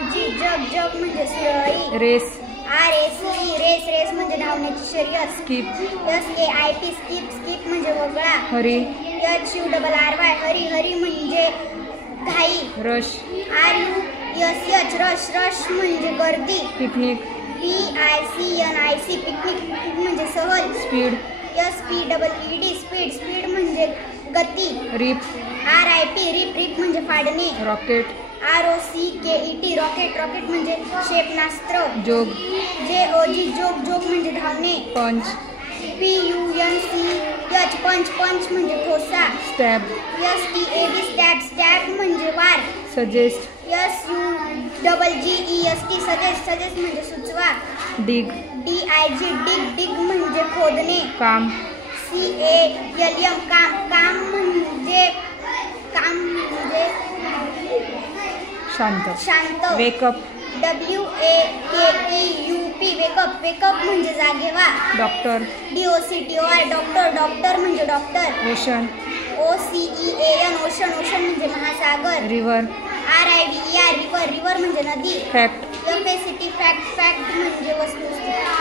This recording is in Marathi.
जी जग जग म्हणजे सुरळी. रेस. RACE रेस रेस म्हणजे धावण्याची शर्यत. स्किप. SKIP स्किप स्किप म्हणजे वगळा. हरी. HURRY हरी हरी म्हणजे घाई. रश. RUSH रश रश म्हणजे गर्दी. पिकनिक. PICNIC पिकनिक म्हणजे सहल. स्पीड. SPEED स्पीड स्पीड म्हणजे गती. रिप. RIP रिप रिप म्हणजे फाडणे. रॉकेट. ROCKET रॉकेट रॉकेट म्हणजे क्षेपणास्त्र. जोग. JOG जोग जोग म्हणजे धावणे. पंच. PUNCH पंच पंच म्हणजे ठोसा. स्टॅब. STAB स्टॅब स्टॅब म्हणजे वार. सजेस्ट. SUGGEST सजेस्ट सजेस्ट म्हणजे सुचवा. डिग. DIG डिग डिग म्हणजे खोदणे. काम. CALM काम काम म्हणजे शांत. शांत. वेकअप. WAKEUP वेकअप वेकअप म्हणजे जागे व्हा. डॉक्टर. DOCTOR डॉक्टर डॉक्टर म्हणजे doctor. Ocean. OCEAN ocean ocean म्हणजे महासागर. रिव्हर. RIVER रिव्हर रिव्हर म्हणजे नदी. फॅक्ट. FACT फॅक्ट फॅक्ट म्हणजे वस्तुस्थिती.